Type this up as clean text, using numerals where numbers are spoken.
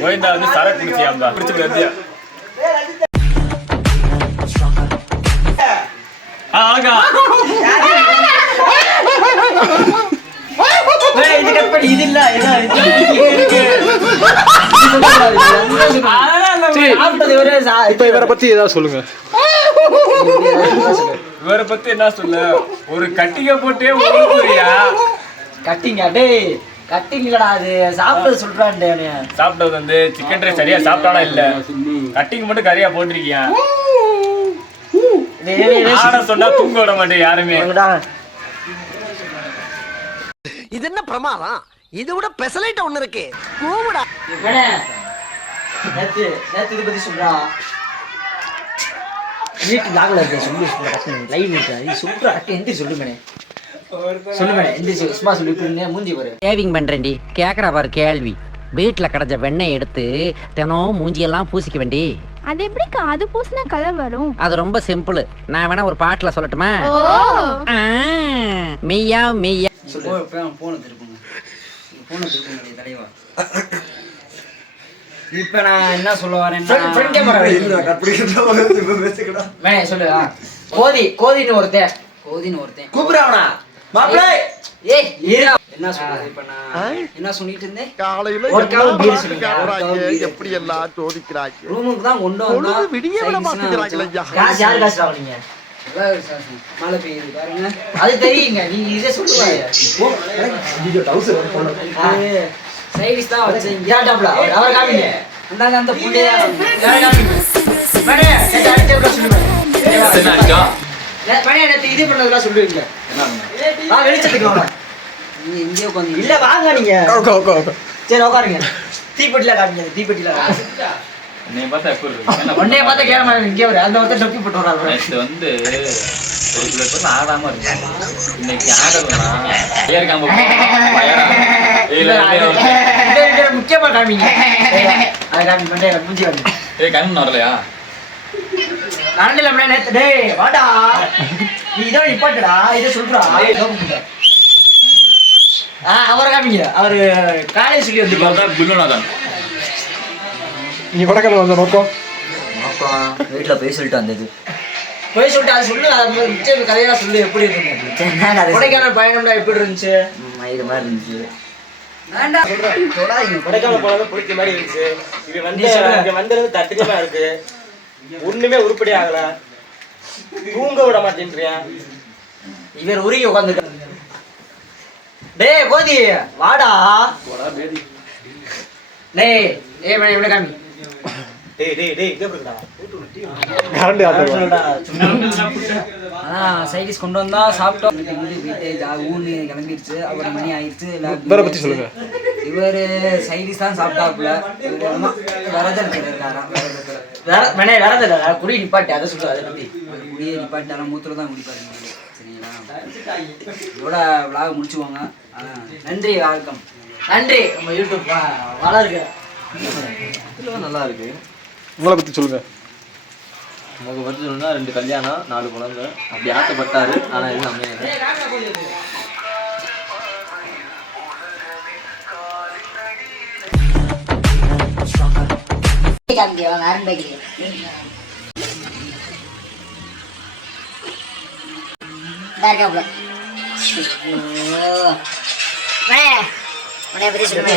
கோவிந்தா வந்து சரக்கு குடிச்சியாம்பா குடிச்சு வந்தியா ஆகா இது கட் பண்ணி இது இல்ல இவரை பத்தி ஏதாவது சொல்லுங்க. இவரை பத்தி என்ன சொல்ல? ஒரு கட்டிங்க போட்டே ஒழுங்குறியா? கட்டிங்க டேய் கட்டிங் இல்லடா அது சாப்பிட்டது சொல்றான்டே. சாப்பிட்டது வந்து சிக்கன் ரைஸ் சரியா சாப்பிட்டானா இல்ல, கட்டிங் மட்டும் கறியா போட்டிருக்கியா? சொன்னா தூங்க விட மாட்டேன் யாருமே. இது என்ன பிரமாதம்? இது விட பெசலைட் ஒண்ணு இருக்கு. கூவுடா நேத்து இத பத்தி சொல்றா. வீட்டு லாக்ல இருக்க சொல்லு லைவ் இருக்கு. இது சொல்றா எந்திரி சொல்லுங்கனே. சொல்லுங்க எந்திரி சும்மா சொல்லி இப்படி மூஞ்சி பாரு. சேவிங் பண்றேன்டி. கேக்குறா பாரு கேள்வி. வீட்டுல கிடைச்ச வெண்ணெய் எடுத்து தினம் மூஞ்சியெல்லாம் பூசிக்க வேண்டி. அது எப்படிக்கா அது பூசினா கலர் வரும்? அது ரொம்ப சிம்பிள். நான் வேணா ஒரு பாட்டுல சொல்லட்டுமா? மெய்யா மெய்யா போன திருப்புங்க தலைவா. இப்ப நான் என்ன சொல்ல வரேன்னா சொல்லு. கோதின்னு ஒருத்தன் கூப்பிடுறாவனா மாப்பிள்ளை. ஏய் என்ன சொல்றது? இப்ப நான் என்ன சொல்லிட்டு இருந்தேன்? காலையில எப்படி எல்லாம் சோதிக்கிறாங்க. ரூமுக்கு தான் கொண்டு வந்தா விடிய விட மாட்டேங்கிறாங்களே. காசு யாரு காசு ராவீங்க? மழை பெய்யுது பாருங்க. அது தெரியுங்க. நீங்க இதே சொல்லுவாங்க. சைடிஸ் தான் வச்சீங்க. யாடாப்ல அவர் காமிங்க. அந்தாங்க அந்த புள்ளையா காமிங்க. மணி செட் அடிச்சு விட சொல்லுங்க. என்ன அடிச்சா? மணி நேத்து இது பண்ணதெல்லாம் சொல்லுவீங்க. வா வெளிச்சத்துக்கு வாங்க. நீங்க இங்கே உட்கார்ந்து இல்ல வாங்க நீங்க. சரி உட்காருங்க. தீப்பெட்டில காமிங்க. தீப்பெட்டில காமிங்க. என்னைய பார்த்தா எப்படி இருக்கு? ஒண்ணே பார்த்தா கேமரா இங்கே வர அந்த ஒருத்தர் டொப்பி போட்டு வராரு. இது வந்து ஒரு சில பேர் ஆடாம இருக்காங்க. இன்னைக்கு ஆடணும்னா ஏற்காம இல்ல முக்கியமா காமிங்க. அத காமி பண்ணே மூஞ்சி வந்து. ஏய் கண்ணு வரலையா? கரண்டில அப்படியே நேத்து டேய் வாடா. நீ இதோ நிப்பாட்டுடா. இத சொல்றா. அவரை காமிங்க. அவரு காலேஜ் சொல்லி வந்து குல்லுநாதன். நீ வடக்கல வந்த நோக்கம் வீட்டுல போய் சொல்லிட்டு வந்தது. போய் சொல்லிட்டு அது சொல்லு. அது மிச்சம் கதையெல்லாம் சொல்லு. எப்படி இருக்கு கொடைக்கானல் பயணம்னா எப்படி இருந்துச்சு? இது மாதிரி இருந்துச்சு. கொடைக்கானல் போனது பிடிச்ச மாதிரி இருந்துச்சு. இது வந்து இங்க வந்தது தட்டுக்கமா இருக்கு. ஒண்ணுமே உருப்படி ஆகல. தூங்க விட மாட்டேன்றியா? இவர் உருகி உட்காந்துருக்க. டேய் கோதி வாடா. டேய் இவனை காமி. சைடிஸ் கொண்டு வந்தா சாப்பிட்டோம். ஊன்னு கிளம்பிடுச்சு. அப்புறம் மணி ஆயிடுச்சு. இவரு சைடிஸ் தான் சாப்பிட்டாப்புல. விரதத்துல இருக்காராம். விரதத்துல குடி நிப்பாட்டி அதை சொல்லுது. அதை பத்தி குடியை நிப்பாட்டி மூத்துல தான் குடிப்பாருங்க. சரிங்களா? இதோட விளாக முடிச்சுக்கோங்க. நன்றி வணக்கம். நன்றி. நம்ம யூடியூப் வளருக்கு நல்லா இருக்கு. உங்களை பத்தி சொல்லுங்க. உங்க பத்தி சொல்லணும்னா 2 கல்யாணம் 4 குழந்தை அப்படி ஆசைப்பட்டாரு. ஆனா எதுவும் அமையாது. உன்னை பத்தி சொல்லுங்க.